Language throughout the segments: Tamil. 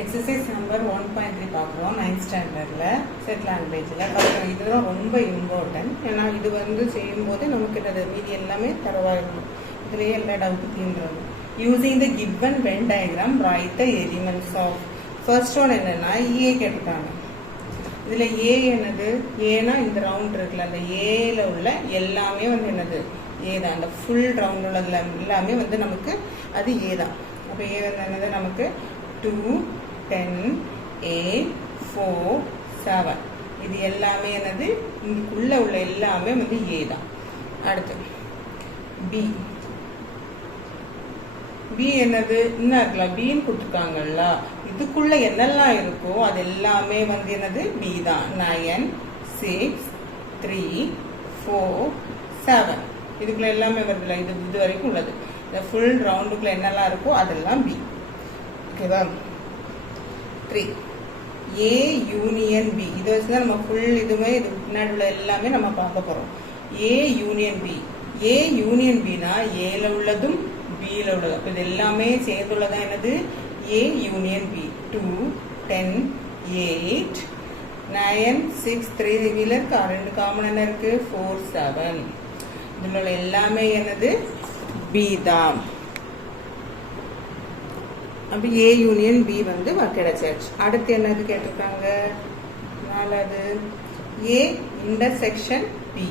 எக்ஸசைஸ் நம்பர் 1.3 பார்க்குறோம் 9th ஸ்டாண்டர்டில் செட் லாங்குவேஜில் பார்க்குறோம். இதுதான் ரொம்ப இம்பார்ட்டன்ட். ஏன்னா இது வந்து செய்யும்போது நமக்கு இது மீதி எல்லாமே தரவாயிருக்கும். இதுலேயே எல்லா டவுட்டு தீர்ந்துடும். Using the given venn diagram right the elements of first one என்னென்னா ஏ கேட்டுட்டாங்க. இதில் ஏ என்னது? ஏன்னா இந்த ரவுண்ட் இருக்குல்ல, அந்த ஏல உள்ள எல்லாமே வந்து என்னது? ஏ தான். அந்த ஃபுல் ரவுண்ட் உள்ளதில் எல்லாமே வந்து நமக்கு அது ஏ தான். அப்போ ஏ வந்து என்னது? நமக்கு 2, 10, 8, 4, 7 இது எல்லாமே என்னது? இதுக்குள்ள உள்ள எல்லாமே வந்து ஏ தான். அடுத்து பி. பி என்னது? இன்னும் இருக்கலாம், பின்னு கொடுத்துருக்காங்கல்ல, இதுக்குள்ள என்னெல்லாம் இருக்கோ அது எல்லாமே வந்து என்னது? பி தான். 9, 6, 3, 4, 7 இதுக்குள்ள எல்லாமே வருதுல்ல, இது வரைக்கும் உள்ளது. இந்த ஃபுல் ரவுண்டுக்குள்ள என்னெல்லாம் இருக்கோ அதெல்லாம் பி. ஓகேவா? 3 ஏ யூனியன் பி. இது வச்சு தான் நம்ம ஃபுல் இதுவுமே இது பின்னாடி உள்ள எல்லாமே நம்ம பார்க்க போகிறோம். A union B. A union பினா ஏல உள்ளதும் பியில் உள்ளது. அப்போ இது எல்லாமே சேர்ந்துள்ளதான் என்னது? A union B. 2, 10, 8, 9, 6, 3 இதில் இருக்கு. 2 காமன் என்ன இருக்கு? 4, 7 இதில் உள்ள எல்லாமே என்னது? பி தான். அப்போ ஏ யூனியன் பி வந்து கிடைச்சாச்சு. அடுத்து என்னது கேட்டிருக்காங்க? 4வது A intersection B.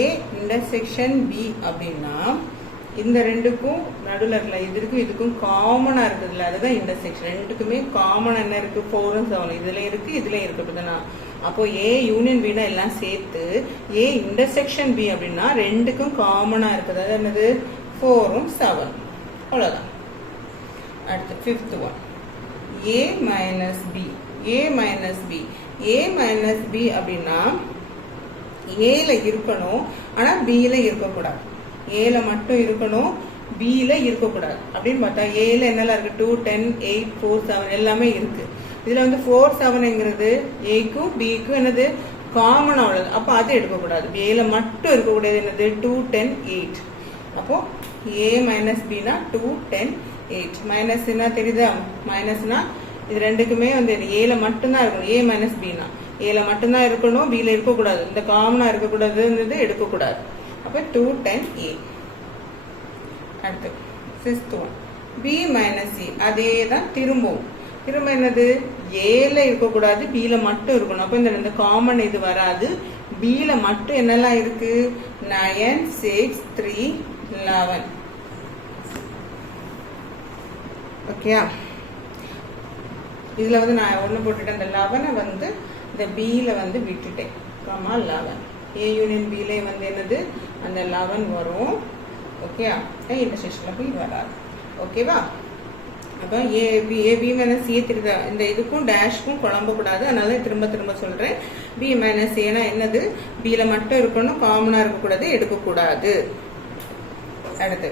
A intersection B அப்படின்னா இந்த ரெண்டுக்கும் நடுவில் இருக்கல, இதுக்கும் இதுக்கும் காமனாக இருக்குதுல்ல, அதுதான் இன்டர்செக்ஷன். ரெண்டுக்குமே காமன் என்ன இருக்கு? 4 7 இதுல இருக்கு, இதுல இருக்கு. அப்படின்னா அப்போ ஏ யூனியன் பின்னா எல்லாம் சேர்த்து ஏ இன்டர்செக்ஷன் பி அப்படின்னா ரெண்டுக்கும் காமனாக இருக்குது. அது என்னது? 4 7 அவ்வளோதான். அடுத்து 5th one A minus B. A minus B. A minus B அப்படின்னா ஏல இருக்கணும், ஆனால் பியில் இருக்கக்கூடாது. ஏல மட்டும் இருக்கணும், பியில் இருக்கக்கூடாது. அப்படின்னு பார்த்தா ஏல என்னெல்லாம் இருக்கு? 2, 10, 8, 4, 7 எல்லாமே இருக்கு. இதில் வந்து 4, 7ங்கிறது ஏக்கும் பிக்கும் என்னது? காமனாக உள்ளது. அப்போ அது எடுக்கக்கூடாது. ஏல மட்டும் இருக்கக்கூடியது என்னது? 2, 10, 8. அப்போ ஏ மைனஸ் பினா 2, 10, 8. மைனஸ் என்ன தெரியுதா? மைனஸ்னா இது ரெண்டுக்குமே வந்து ஏல மட்டும்தான் இருக்கணும். ஏ மைனஸ் பினா ஏல மட்டும்தான் இருக்கணும், பியில் இருக்கக்கூடாது. இந்த காமனாக இருக்கக்கூடாதுன்றது எடுக்கக்கூடாது. அப்போ 2, 10, 8. அடுத்து 6th one B minus C. அதே தான் திரும்பவும். திரும்ப என்னது? ஏல இருக்கக்கூடாது, பியில மட்டும் இருக்கணும். அப்போ இந்த காமன் இது வராது. பியில மட்டும் என்னெல்லாம் இருக்கு? 9, 6, 3, 11. ஓகேயா? இதுல வந்து நான் ஒன்று போட்டுட்டேன். இந்த 11 வந்து இந்த பியில வந்து விட்டுட்டேன். 11 ஏ யூனியன் பியிலே வந்து என்னது? அந்த 11 வரும். ஓகேயா? இன்டர்செக்ஷன்ல போய் வராது. ஓகேவா? அப்போ ஏபி மைனஸ் ஏ திருதா இந்த இதுக்கும் டேஷ்க்கும் குழம்பக்கூடாது. அதனால திரும்ப திரும்ப சொல்றேன். பி மைனஸ் ஏனா என்னது? பியில மட்டும் இருக்கணும், காமனா இருக்கக்கூடாது, எடுக்கக்கூடாது. அடுத்து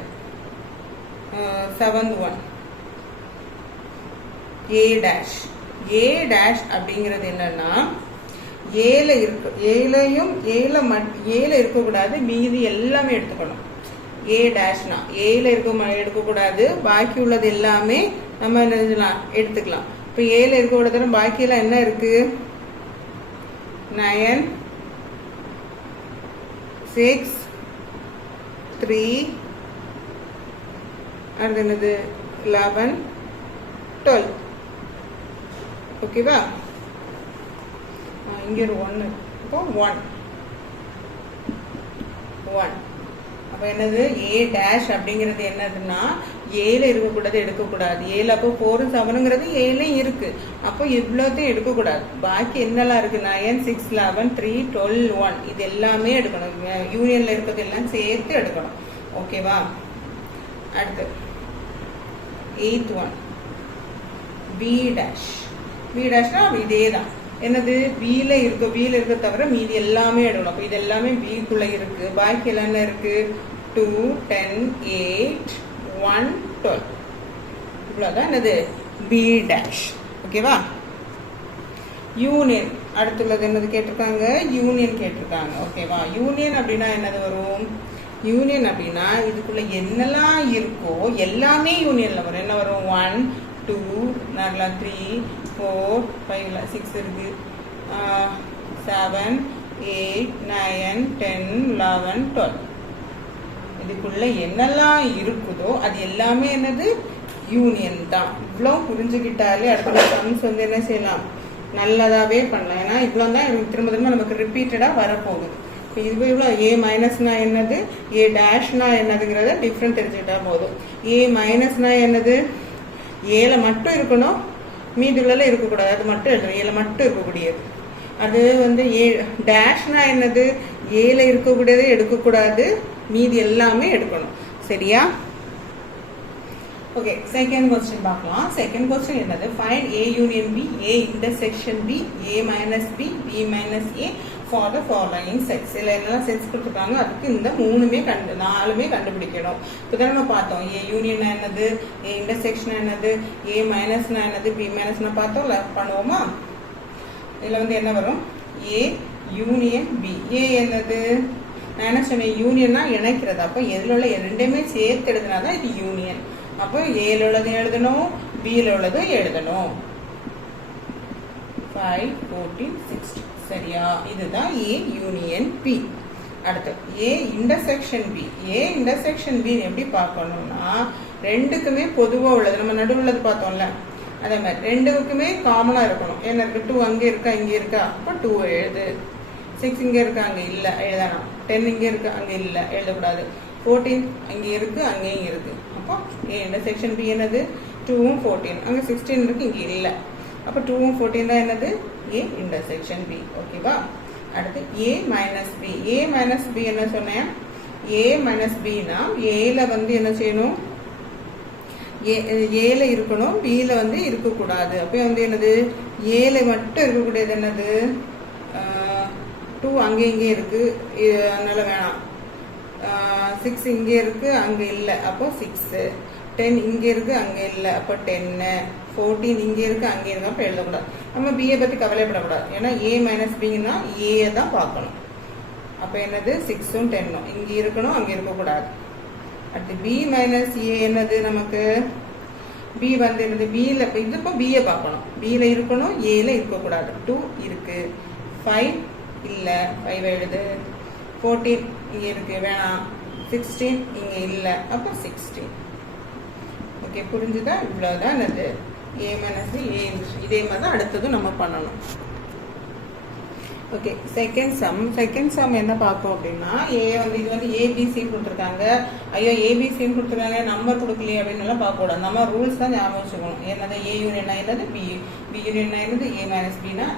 7th one A dash. A dash அப்படிங்கிறது என்னன்னா ஏல இருக்கு, ஏலையும் ஏல இருக்கக்கூடாது, மீதி எல்லாமே எடுத்துக்கணும். ஏ டேஷ்னா ஏல எடுக்கக்கூடாது, பாக்கி உள்ளது எல்லாமே நம்ம என்ன எடுத்துக்கலாம். இப்போ ஏல இருக்கக்கூடாது, பாக்கியெல்லாம் என்ன இருக்கு? 9, 6, 3 அடுத்து என்னது? 11, 12. ஓகேவா? இங்கே ஒரு 1. இப்போ 1 அப்போ என்னது? ஏ டேஷ் அப்படிங்கிறது என்னதுன்னா ஏல இருக்கக்கூடாது, எடுக்கக்கூடாது. ஏல அப்போ 4, 7ங்கிறது ஏலையும் இருக்கு. அப்போ இவ்வளோத்தையும் எடுக்கக்கூடாது. பாக்கி என்னெல்லாம் இருக்கு? 9, 6, 11, 3, 12, 1 இது எல்லாமே எடுக்கணும். யூனியன்ல இருக்கிறது எல்லாம் சேர்த்து எடுக்கணும். ஓகேவா? அடுத்து 8th one B dash. B டேஷ்னா இதே தான். என்னது? பியில இருக்க தவிர மீதி எல்லாமே எடுக்கணும். அப்போ இது எல்லாமே பிக்குள்ள இருக்கு. பாக்கி எல்லாம் என்ன இருக்கு? 2, 10, 8, 1, 12 இவ்வளோதான் என்னது? B dash. ஓகேவா? யூனியன் அடுத்துள்ளது என்னது கேட்டிருக்காங்க? யூனியன் கேட்டிருக்காங்க. ஓகேவா? யூனியன் அப்படின்னா என்னது வரும்? யூனியன் அப்படின்னா இதுக்குள்ள என்னெல்லாம் இருக்கோ எல்லாமே யூனியன்ல வரும். என்ன வரும்? 1, 2 நாலாம் 3 4 5 6 இருக்கு 7 8 9 10 11 12 இதுக்குள்ள என்னெல்லாம் இருக்குதோ அது எல்லாமே என்னது யூனியன் தான். இவ்வளோ புரிஞ்சுக்கிட்டாலே அடுத்த சம்ஸ் வந்து என்ன செய்யலாம், நல்லதாகவே பண்ணலாம். ஏன்னா இவ்வளோ தான் திரும்ப திரும்ப நமக்கு ரிப்பீட்டடாக வரப்போகுது. இப்போ இது இவ்வளோ ஏ மைனஸ்னா என்னது, ஏ டேஷ்னா என்னதுங்கிறத டிஃப்ரெண்ட் தெரிஞ்சுக்கிட்டா போதும். ஏ மைனஸ்னா என்னது, ஏல மட்டும் இருக்கணும், மீதிகளெல்லாம் இருக்கக்கூடாது, அது மட்டும் எழுதணும், ஏல மட்டும் இருக்கக்கூடியது. அது வந்து ஏ டேஷ்னா என்னது, ஏல இருக்கக்கூடியதை எடுக்கக்கூடாது, மீதி எல்லாமே எடுக்கணும். சரியா? ஓகே, செகண்ட் கொஸ்டின் பார்க்கலாம். செகண்ட் கொஸ்டின் என்னது, find A union B, A intersection B, A minus B, B minus A for the following sets. இதில் என்னெல்லாம் செட்ஸ் கொடுத்துருக்காங்க, அதுக்கு இந்த நாலுமே கண்டுபிடிக்கணும். இப்போ தான் நம்ம பார்த்தோம் ஏ யூனியன் என்னது, ஏ இன்டர்செக்ஷன் என்னது, ஏ மைனஸ்னா என்னது, பி மைனஸ்னா பார்த்தோம்ல. பண்ணுவோமா? இதில் வந்து என்ன வரும், ஏ யூனியன் பி. ஏ என்னது, நான் என்ன சொன்னேன், யூனியன்னா இணைக்கிறது. அப்போ எதில் உள்ள ரெண்டுமே சேர்த்து எழுதுனா தான் இது யூனியன். அப்போ ஏல உள்ளதும் எழுதணும், பியில் உள்ளதும் எழுதணும். 5 14 16. சரியா? இதுதான் ஏ யூனியன் பி. அடுத்து A intersection B. A intersection B எப்படி பார்க்கணும்னா, ரெண்டுக்குமே பொதுவாக உள்ளது, நம்ம நடுவில் உள்ளது பார்த்தோம்ல, அதே மாதிரி ரெண்டுக்குமே காமனாக இருக்கணும். ஏன்னா 2 அங்கே இருக்கா இங்கே இருக்கா, அப்போ 2 எழுது. 6 இங்கே இருக்கா அங்கே இல்லை எழுதலாம். 10 இங்கே இருக்கு அங்கே இல்லை எழுதக்கூடாது. 14 அங்கே இருக்கு அங்கேயும் இருக்கு. அப்போ ஏ இன்டர்செக்ஷன் பி என்னது, 2ம் 14. அங்கே 16 இருக்கு இங்கே இல்லை. அப்போ 2ம் 14 தான் என்னது, ஏ இன்டர்செக்ஷன் பி. ஓகேவா? அடுத்து A minus B. A minus B என்ன சொன்னேன், ஏ மைனஸ் பினா ஏல வந்து என்ன செய்யணும், ஏல இருக்கணும், பியில் வந்து இருக்கக்கூடாது. அப்போ வந்து என்னது, ஏல மட்டும் இருக்கக்கூடியது என்னது, 2 அங்கே இங்கே இருக்கு, அதனால வேணாம். 6 இங்கே இருக்கு அங்கே இல்லை, அப்போ 6. 10 இங்கே இருக்கு அங்கே இல்லை, அப்போ 10. 14 இங்கே இருக்கு அங்கே இருக்கு, அப்போ எழுதக்கூடாது. நம்ம பிஏ பற்றி கவலைப்படக்கூடாது. ஏன்னா ஏ மைனஸ் பின்னா ஏயை தான் பார்க்கணும். அப்போ என்னது, 6ம் 10ம் இங்கே இருக்கணும் அங்கே இருக்கக்கூடாது. அடுத்து பி மைனஸ் ஏ என்னது, நமக்கு பி வந்து என்னது, பியில் இது இப்போ பிஏ பார்க்கணும். பியில் இருக்கணும், ஏல இருக்கக்கூடாது. 2 இருக்கு, 5 இல்லை, 5 எழுது. 14 இங்கே இருக்கு வேணாம், 16 இங்கே இல்லை, அப்போ 16. ஓகே, புரிஞ்சுதா? இவ்வளோதான் என்னது ஏ மைனஸ் ஏ. இதே மாதிரி தான் அடுத்ததும் நம்ம பண்ணணும். ஓகே, செகண்ட் சம் என்ன பார்ப்போம் அப்படின்னா, ஏ வந்து இது வந்து ஏபிசின்னு கொடுத்துருக்காங்க. ஐயோ ஏபிசின்னு கொடுத்துருக்காங்க, நம்பர் கொடுக்கலையே அப்படின்னு எல்லாம் பார்க்கக்கூடாது. நம்ம ரூல்ஸ் தான் ஞாபகம் வச்சுக்கணும். என்னது, ஏ யூனியன் என்னது, பி யூனியன் என்னது, ஏ மைனஸ் பின்னா.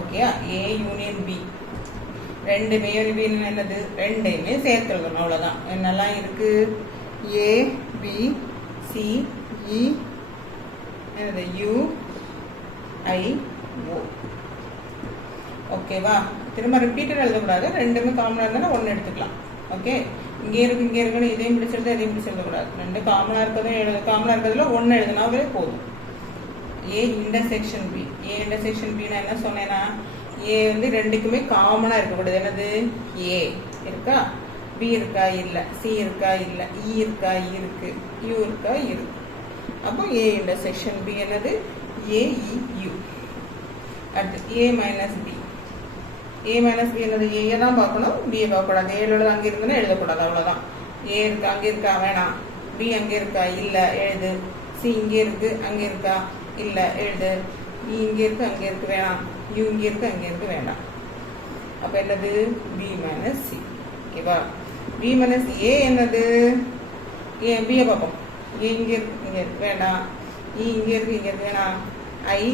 ஓகே, ஏ யூனியன் பி ரெண்டுமே யூனியன் என்னது, ரெண்டையுமே சேர்த்து எழுதணும். அவ்வளோதான். என்னெல்லாம் இருக்கு, ஏ பி சி இ என்னது, யூ ஐ ஓ. ஓகேவா? திரும்ப ரிப்பீட்டட் எழுதக்கூடாது. ரெண்டுமே காமனாக இருந்தாலும் 1 எடுத்துக்கலாம். ஓகே, இங்கே இருக்குன்னு இதையும் பிடிச்சிருந்தா இதையும் பிடிச்சி எழுதக்கூடாது. ரெண்டு காமனாக இருக்கிறதுல 1 எழுதினாவே போதும். A intersection B. A intersection பின்னா என்ன சொன்னேன்னா, ஏ வந்து ரெண்டுக்குமே காமனாக இருக்கக்கூடாது. என்னது, ஏ இருக்கா, பி இருக்கா இல்லை, சி இருக்கா இல்லை, இ இருக்கா இருக்கு, யூ இருக்கா இருக்கு. அப்போ ஏ இன்டர்செக்ஷன் பி என்னது, ஏஇயூ. அடுத்து A minus B. A minus B என்னது, ஏயை தான் பார்க்கணும், பியை பார்க்கக்கூடாது. ஏழோட அங்கே இருக்குன்னு எழுதக்கூடாது. அவ்வளோதான். ஏ இருக்கா அங்கே இருக்கா வேணாம், பி அங்கே இருக்கா இல்லை எழுது, சி இங்கே இருக்கு அங்கே இருக்கா இல்லை எழுது, இ இங்கே இருக்கு அங்கே இருக்கு வேணாம், யூ இங்கே இருக்கு அங்கே இருக்கு வேணாம். அப்போ என்னது, பி மைனஸ் சி. ஓகேவா? பி மைனஸ் ஏ என்னது, ஏ பியை பார்ப்போம். ஏ இங்கே இருக்கு இங்கே இருக்கு வேண்டாம், இ இங்கே இருக்கு இங்கே இருக்கு வேணாம், ஐ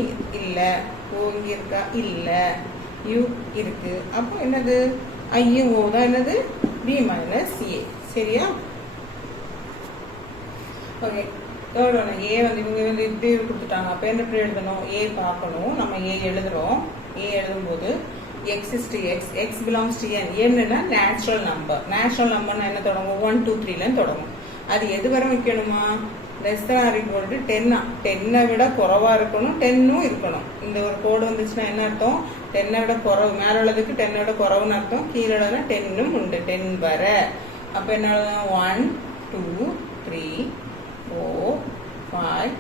இல்லை, ஓ இங்கே இருக்கா இல்லை, யூ இருக்கு. அப்போ என்னது, ஐயும் ஓ தான் என்னது, பி மைனஸ் ஏ. சரியா? ஓகே, தேர்ட் ஒன்று ஏ வந்து இவங்க வந்து இப்படி கொடுத்துட்டாங்க. அப்போ என்ன இப்படி எழுதணும், ஏ பார்க்கணும். நம்ம ஏ எழுதுறோம். ஏ எழுதும்போது x is to x, x belongs to N. என்னன்னா நேச்சுரல் நம்பர். நேச்சுரல் நம்பர்னா என்ன தொடங்கும், 1 2 3லேருந்து தொடங்கும். அது எது வரை வைக்கணுமா, less than or equal to 10. 10 விட குறைவாக இருக்கணும், 10ம் இருக்கணும். இந்த ஒரு கோடு வந்துச்சுன்னா என்ன அர்த்தம், 10 விட குறைவு, மேலே உள்ளதுக்கு 10 விட குறைவுன்னு அர்த்தம், கீழே உள்ளதுனா 10ம் உண்டு, 10 வரை. அப்போ என்ன 1 2 3 4 5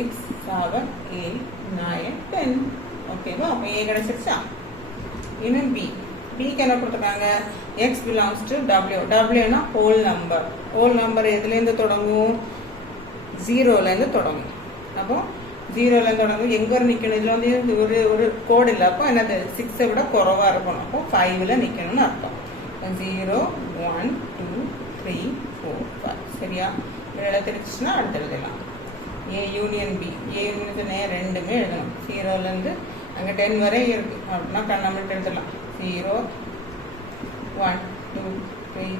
6 7 8 9 10. ஓகேவா? அப்போ ஏ கிடைச்சிருச்சா? இன்னும் பி. பிக்கு என்ன கொடுத்துருக்காங்க? X belongs to W. டபிள்யூனா ஹோல் நம்பர். ஹோல் நம்பர் எதுலேருந்து தொடங்கும்? ஜீரோலேருந்து தொடங்கும். அப்போ ஜீரோலேருந்து தொடங்கும். எங்கே நிற்கணும்? இதில் வந்து ஒரு கோடு இல்லை. அப்போ என்னது? 6 விட குறைவாக இருக்கணும். அப்போ 5ல் நிற்கணும்னு அர்த்தம். 0 1 2 3 4 5. சரியா? இதெல்லாம் தெரிஞ்சுச்சுன்னா அடுத்து எழுதலாம். A union B. A union ரெண்டுமே எழுதணும். 0லேருந்து அங்கே 10 வரை இருக்கு அப்படின்னா கண்ணாமட்டு எழுதலாம். 0 1 2 3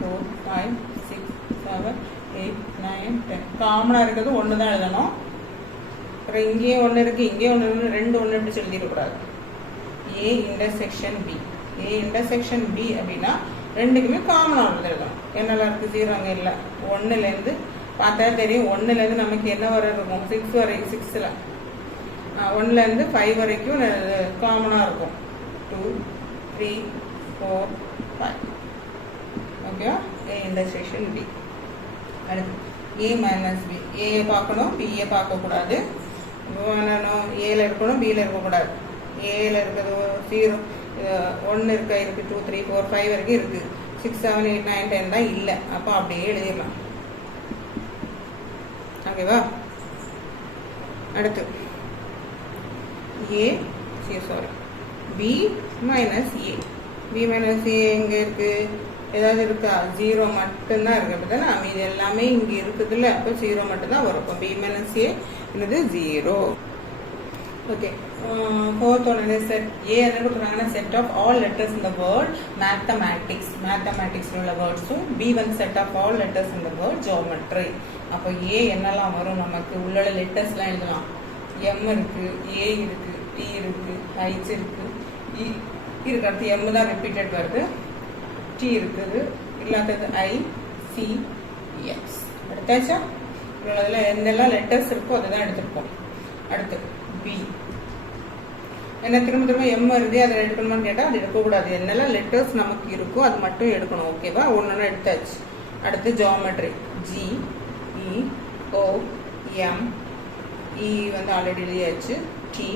4 5 6 7 8 9 10. காமனாக இருக்கிறது ஒன்று தான் எழுதணும். அப்புறம் இங்கேயே ஒன்று இருக்குது, இங்கேயே ஒன்று இருக்குது, ரெண்டு ஒன்று எப்படி எழுதிடக்கூடாது. A intersection B. A intersection B அப்படின்னா ரெண்டுக்குமே காமனாக உள்ளது எழுதணும். என்னெல்லாம் இருக்குது? 0 அங்கே இல்லை. 1லேருந்து பார்த்தா தெரியும். 1லேருந்து நமக்கு என்ன வரை இருக்கும்? 6 வரை. 6ல் 1லேருந்து 5 வரைக்கும் காமனாக இருக்கும். 2 3 4 5. ஓகேவா? A intersection B. அடுத்து ஏ மைனஸ் பி. ஏயை பார்க்கணும், பிஏ பார்க்கக்கூடாது. என்னணும்? ஏல இருக்கணும், பியில் இருக்கக்கூடாது. ஏல இருக்கிறது 0 1 இருக்கு, 2 3 4 5 வரைக்கும் இருக்குது. 6 7 8 9 10 தான் இல்லை. அப்போ அப்படியே எழுதிடலாம். ஓகேவா? அடுத்து ஏ sorry B minus A. B minus ஏ எங்கே இருக்குது? ஏதாவது இருக்கா? 0 மட்டும்தான் இருக்குது. அப்போ தானே மீது எல்லாமே இங்கே இருக்குதுல்ல. அப்போ 0 மட்டும்தான் வரும். இப்போ பி மைனஸ் ஏ என்னது? 0. ஓகே. ஃபோர்த் ஒன் என்ன? செட். ஏ என்ன கொடுக்குறாங்கன்னா set of all letters in the word mathematics. மேத்தமேட்டிக்ஸில் உள்ள வேர்ட்ஸும் பி வந்து set of all letters in the word geometry. அப்போ ஏ என்னெல்லாம் வரும்? நமக்கு உள்ள லெட்டர்ஸ்லாம் எழுதலாம். எம் இருக்குது, ஏ இருக்குது, டி இருக்குது, ஹைச் இருக்குது, இ இருக்கு. அடுத்து எம் தான் ரிப்பீட்டட் வருது. டி இருக்குது, இல்லாதது ஐ சி எக்ஸ். அடுத்தாச்சா? அதில் எந்தெல்லாம் லெட்டர்ஸ் இருக்கோ அதை தான் எடுத்துருப்போம். அடுத்து பி. என்ன திரும்ப திரும்ப எம் வருது, அதை எடுக்கணுமான்னு கேட்டால் அது எடுக்கக்கூடாது. என்னெல்லாம் லெட்டர்ஸ் நமக்கு இருக்கோ அது மட்டும் எடுக்கணும். ஓகேவா? ஒன்று எடுத்தாச்சு. அடுத்து geometry. G E O M. E வந்து ஆல்ரெடி எழுதியாச்சு. T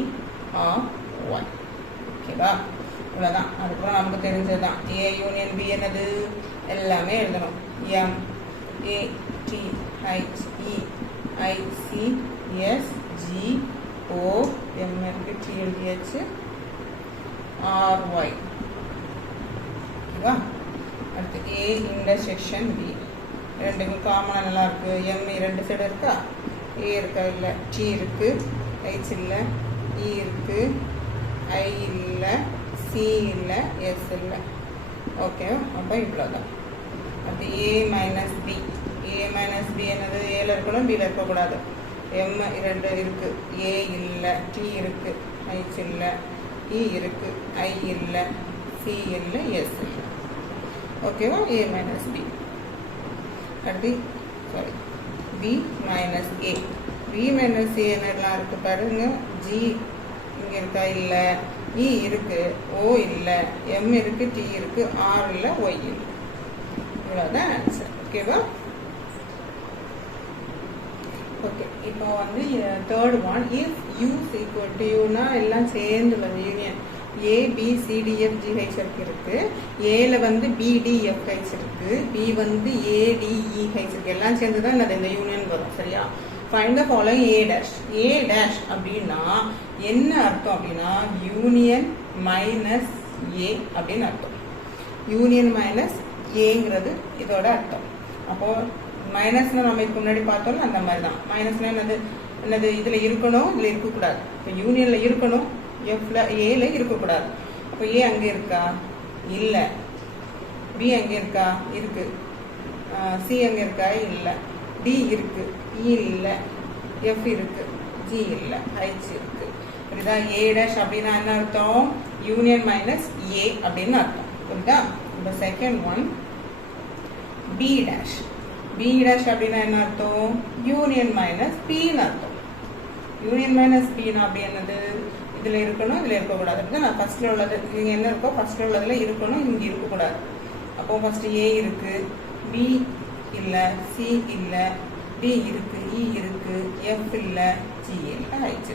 R Y. ஓகேவா? இவ்வளோதான். அதுக்கப்புறம் நமக்கு தெரிஞ்சது தான். ஏ யூனியன் பி என்னது? எல்லாமே எழுதணும். M A T H E I C S G O M இருக்கு, டி எழுதியாச்சு, ஆர் ஒய். ஓகேவா? அடுத்து ஏ இன்டர்செக்ஷன் பி. ரெண்டுக்கும் காமனாக நல்லா இருக்கு. எம் ரெண்டு சைடு இருக்கா? ஏ இருக்கா? இல்லை. டி இருக்கு, ஹைச் இல்லை, இ இருக்கு, ஐ இல்லை, சி இல்லை, எஸ் இல்லை. ஓகேவா? அப்போ இவ்வளோதான். அப்போ ஏ minus B. A minus B என்னது? ஏல இருக்கணும், பியில் இருக்கக்கூடாது. எம் ரெண்டு இருக்குது, ஏ இல்லை, டி இருக்குது, ஹைச் இல்லை, இ இருக்குது, ஐ இல்லை, சி இல்லை, எஸ் இல்லை. ஓகேவா? ஏ மைனஸ் பி. அடுத்து sorry B minus A. B minus ஏ என்னெல்லாம் இருக்குது பாருங்க. ஜி இங்கே இருக்கா? இல்லை. இ இருக்குது, ஓ இல்லை, எம் இருக்குது, டி இருக்குது, ஆர் இல்லை, ஒய் இல்லை. இவ்வளோதான் ஆன்சர். ஓகேவா? ஓகே. இப்போ வந்து third one. If U's equal to யூனா எல்லாம் சேர்ந்து வந்து union A B C D F G H இருக்கு. ஏல வந்து பி டி எஃப் ஹெச் இருக்கு, பி வந்து ஏ டி இ ஹெச் இருக்கு. எல்லாம் சேர்ந்து தான் இந்த யூனியன் வரும். சரியா? Find the following A dash. A dash அப்படின்னா என்ன அர்த்தம் அப்படின்னா யூனியன் மைனஸ் ஏ அப்படின்னு அர்த்தம். யூனியன் மைனஸ் ஏங்கிறது இதோட அர்த்தம். அப்போ மைனஸ்னா நம்ம இதுக்கு முன்னாடி பார்த்தோம்ல அந்த மாதிரி தான். மைனஸ்னா என்னது? என்னது? இதில் இருக்கணும், இதில் இருக்கக்கூடாது. இப்போ யூனியனில் இருக்கணும், எஃப்ல ஏல இருக்கக்கூடாது. அப்போ ஏ அங்கே இருக்கா? இல்லை. பி அங்கே இருக்கா? இருக்கு. சி அங்கே இருக்கா? இல்லை. டி இருக்கு, இ இல்லை, எஃப் இருக்கு, ஜி இல்லை, ஹைச் இருக்கு. புரியுதா? ஏ டேஷ் அப்படின்னா என்ன அர்த்தம்? யூனியன் மைனஸ் ஏ அப்படின்னு அர்த்தம். புரியுதா? இப்போ second one B dash. B dash அப்படின்னா என்ன அர்த்தம்? யூனியன் மைனஸ் பின்னு அர்த்தம். யூனியன் மைனஸ் பின்னா அப்படி என்னது? இதில் இருக்கணும், இதில் இருக்கக்கூடாது. அப்படின்னா நான் ஃபர்ஸ்ட்ல உள்ளது இங்கே என்ன இருக்கோ ஃபர்ஸ்ட்ல உள்ளதுல இருக்கணும், இங்கே இருக்கக்கூடாது. அப்போ ஃபர்ஸ்ட் ஏ இருக்கு, பி இல்லை, சி இல்லை, டி இருக்கு, இ இருக்கு, எஃப் இல்லை, ஜி இல்லை, ஹைச்.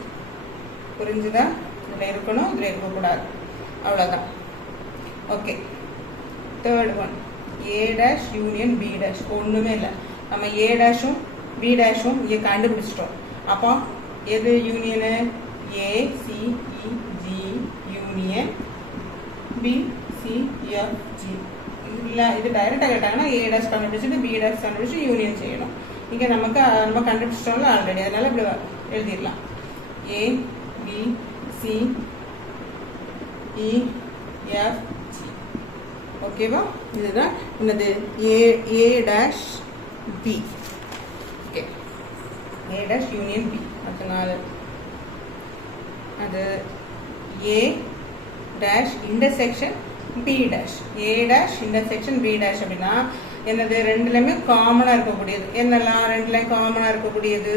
புரிஞ்சுதா? இதில் இருக்கணும், இதில் இருக்கக்கூடாது, அவ்வளோதான். Okay. Third one, A dash union B dash. ஒன்றுமே இல்லை, நம்ம ஏ டேஷும் பி டேஷும் இங்கே கண்டுபிடிச்சிட்டோம். அப்போ எது union? A C E G union B C F G. இல்லை, இது டைரெக்டாக கேட்டாங்கன்னா ஏ டேஷ் கண்டுபிடிச்சிட்டு பி டேஷ் கண்டுபிடிச்சி யூனியன் செய்யணும். இங்கே நம்ம கண்டுபிடிச்சிட்டோம்ல ஆல்ரெடி, அதனால இப்படி எழுதிடலாம். A B C E F G. ஓகேவா? இதுதான் என்னது? A dash B. Okay, A dash union B. அதனால அது A dash intersection B dash. A dash intersection B dash அப்படின்னா என்னது? ரெண்டுலையுமே காமனாக இருக்கக்கூடியது. என்னெல்லாம் ரெண்டுலையும் காமனாக இருக்கக்கூடியது?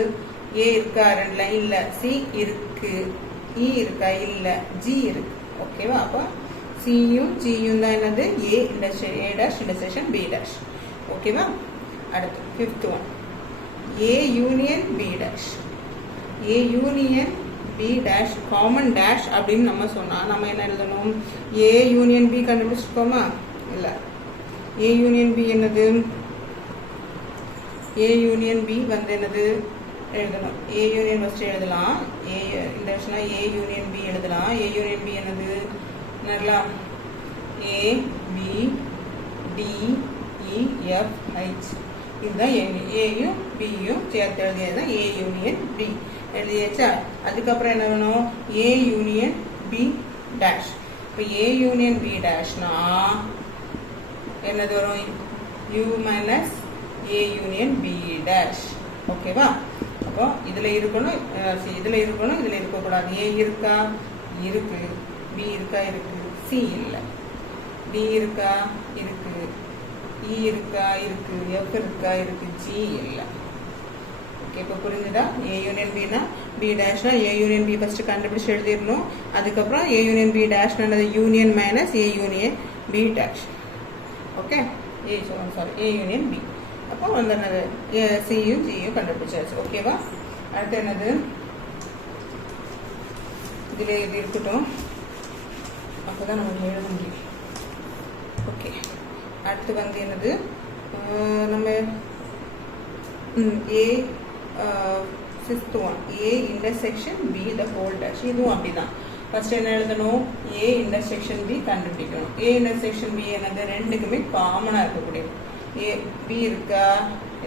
ஏ இருக்கா ரெண்டுல? இல்லை. சி இருக்கு, இ இருக்கா? இல்லை. ஜி இருக்கு. ஓகேவா? அப்போ சியும் ஜியும் தான் என்னது? A dash intersection B dash. ஓகேவா? அடுத்து fifth one, A union B dash. A union B dash common dash அப்படின்னு நம்ம சொன்னால் நம்ம என்ன எழுதணும்? ஏ யூனியன் பி கண்டுபிடிச்சிருக்கோமா? இல்லை. ஏ யூனியன் பி என்னது? ஏ யூனியன் பி வந்து என்னது எழுதணும்? ஏ யூனியன் ஃபஸ்ட்டு எழுதலாம். ஏ இன்டர்ஷனா ஏ யூனியன் பி எழுதலாம். ஏ யூனியன் பி என்னது? நல்லா A B D E F H. இதுதான் ஏயும் பியும் சேர்த்து எழுதியது தான் ஏ யூனியன் பி. எழுதியாச்சா? அதுக்கப்புறம் என்ன வேணும்? A union B dash. இப்போ ஏ யூனியன் பி டேஷ்னா என்னது வரும்? U minus A union B dash. ஓகேவா? அப்போ இதில் இருக்கணும், இதில் இருக்கணும், இதில் இருக்கக்கூடாது. ஏ இருக்கா? இருக்கு. பி இருக்கா? இருக்கு. சி இல்லை. டி இருக்கா? இருக்கு. இ இருக்கா? இருக்கு. எஃப் இருக்கா? இருக்கு. ஜி இல்லை. ஓகே, இப்போ புரிஞ்சுதா? ஏ யூனியன் பினா பி டேஷ்னா ஏ யூனியன் பி ஃபஸ்ட்டு கண்டுபிடிச்சி எழுதிடணும். அதுக்கப்புறம் ஏ யூனியன் பி டேஷ்னது union minus A union B dash. Okay, sorry A union B. அப்போ வந்து என்னது? சியும் ஜியும் கண்டுபிடிச்சாச்சு. ஓகேவா? அடுத்து என்னது? இதில் இது இருக்கட்டும், அப்போ தான் நம்ம எழுத முடியும். ஓகே, அடுத்து வந்து என்னது? நம்ம A fifth one, A intersection B the whole dash. இதுவும் அப்படிதான். ஃபர்ஸ்ட் என்ன எழுதணும்? ஏ இன்டர்செக்ஷன் பி கண்டுபிடிக்கணும். ஏ இன்டர்செக்ஷன் பி என்னது? ரெண்டுக்குமே காமனாக இருக்கக்கூடியது. ஏ பி இருக்கா?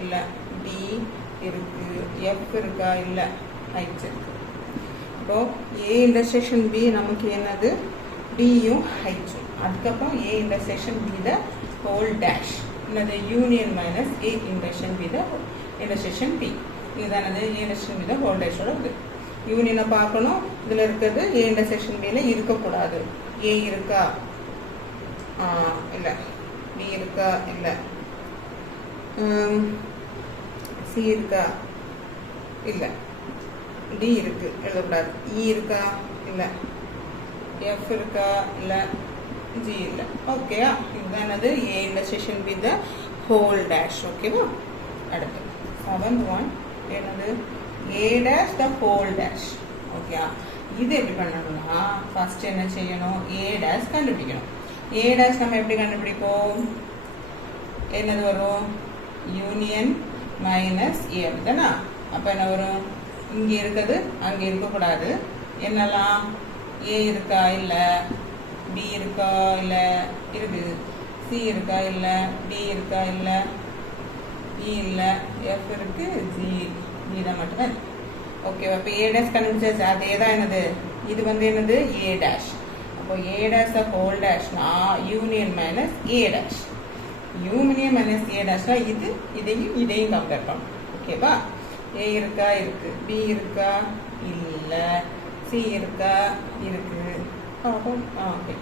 இல்லை. டி இருக்கு. எஃப் இருக்கா? இல்லை. ஹைச் இருக்கு. இப்போ ஏ இன்டர்செக்ஷன் பி நமக்கு என்னது? டியும் ஹைச்சும். அதுக்கப்புறம் A intersection B the whole dash. என்னது? Union minus A intersection B the intersection B. இதுதானது? A intersection B the whole டேஷோட இது. யூனியனை பார்க்கணும். இதில் இருக்கிறது ஏ இன்டர்செக்ஷன் பியில் இருக்கக்கூடாது. ஏ இருக்கா? இல்லை. பி இருக்கா? இல்லை. சி இருக்கா? இல்லை. டி இருக்கு, எழுதக்கூடாது. இ இருக்கா? இல்லை. எஃப் இருக்கா? இல்லை. ஜி இல்லை. ஓகேயா? இதுதான் என்னது? A intersection B the whole dash. ஓகேவா? அடுத்து 7th ஒன் என்னது? A dash the whole dash. Okay, இது எப்படி பண்ணணும்னா ஃபர்ஸ்ட் என்ன செய்யணும்? ஏ டேஷ் கண்டுபிடிக்கணும். ஏ டேஷ் நம்ம எப்படி கண்டுபிடிப்போம்? என்னது வரும்? யூனியன் மைனஸ் ஏ அப்படிதானா? அப்போ என்ன வரும்? இங்கே இருக்கிறது அங்கே இருக்கக்கூடாது. என்னெல்லாம்? ஏ இருக்கா? இல்லை. பி இருக்கா? இல்லை. இருக்குது. சி இருக்கா? இல்லை. டி இருக்கா? இல்லை. இ இல்லை. எஃப் இருக்கு. ஜி தான் மட்டும்தான். ஓகேவா? இப்போ ஏ டேஷ் கண்டுபிடிச்சாச்சு. அதே தான் என்னது? இது வந்து என்னது? A dash. அப்போ ஏ டேஷ் ஹோல் டேஷ்னா union minus A dash. Union minus A டேஷ்னா இது இதையும் கம்பேர் பண்ணணும். ஓகேவா? ஏ இருக்கா? இருக்கு. பி இருக்கா? இல்லை. சி இருக்கா? இருக்கு. ஓகே.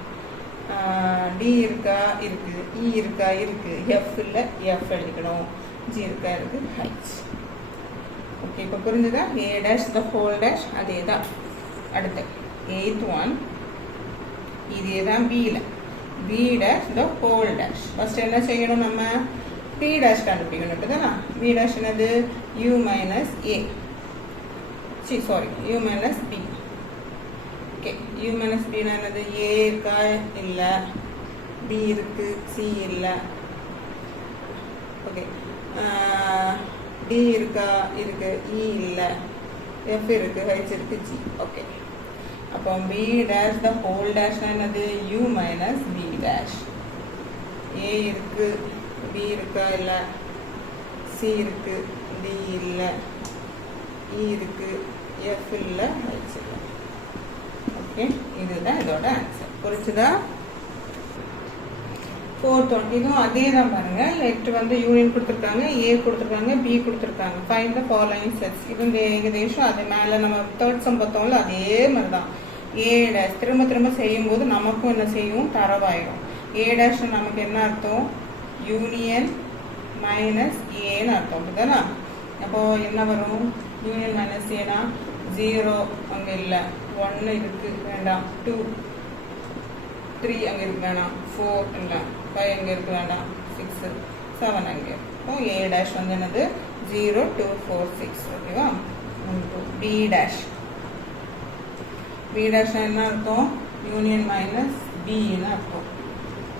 டி இருக்கா? இருக்கு. இ இருக்கா? இருக்கு. எஃப் இல்லை. எஃப் எழுதிக்கணும். ஜி இருக்கா? இருக்கு. ஹைச். ஓகே, இப்போ புரிஞ்சுதா? A dash the whole dash அதே தான். அடுத்து 8th ஒன், இதே தான் பியில். B dash the whole dash. First என்ன செய்யணும்? நம்ம பி டேஷ் கண்டுபிடிக்கணும். இப்போதானா? பி டேஷ் என்னது? u minus a. u minus b. Okay, u minus b na enadhu? a irukka illa, b irukku, c illa. Okay, d irukka irukku, e illa, f irukku, h irukku, g. Okay, appo b dash the whole dash na enadhu? u minus b dash. a irukku, b irukka illa, c irukku, d illa, e irukku, f illa, h illa. Okay, இதுதான் இதோட ஆன்சர். புரிச்சுதா? ஃபோர்த் ஒன் இதுவும் அதே தான் பாருங்க. லெஃப்ட் வந்து யூனியன் கொடுத்துருக்காங்க, ஏ கொடுத்துருக்காங்க, பி கொடுத்துருக்காங்க. Find the following sets. இது இந்த ஏகதேசம் அது மேலே நம்ம தேர்ட் சம் பார்த்தோம்ல அதே மாதிரி தான். ஏ டேஷ் திரும்ப திரும்ப செய்யும்போது நமக்கும் என்ன செய்யும்? தரவாயிடும். ஏ டேஷ் நமக்கு என்ன அர்த்தம்? யூனியன் மைனஸ் ஏன்னு அர்த்தம். அப்படிதானா? அப்போ என்ன வரும்? யூனியன் மைனஸ் ஏனா 0 அங்கே இல்லை, 1 இருக்கு வேண்டாம், 2 3 அங்கே இருக்கு வேணாம், 4 இல்லை, 5 அங்கே இருக்கு வேண்டாம், 6 7 அங்கே. இப்போ ஏ டேஷ் வந்து என்னது? 0 2 4 6. ஓகேவா? B dash. பி டேஷ் என்ன அர்த்தம்? யூனியன் மைனஸ் பின்னு அர்த்தம்.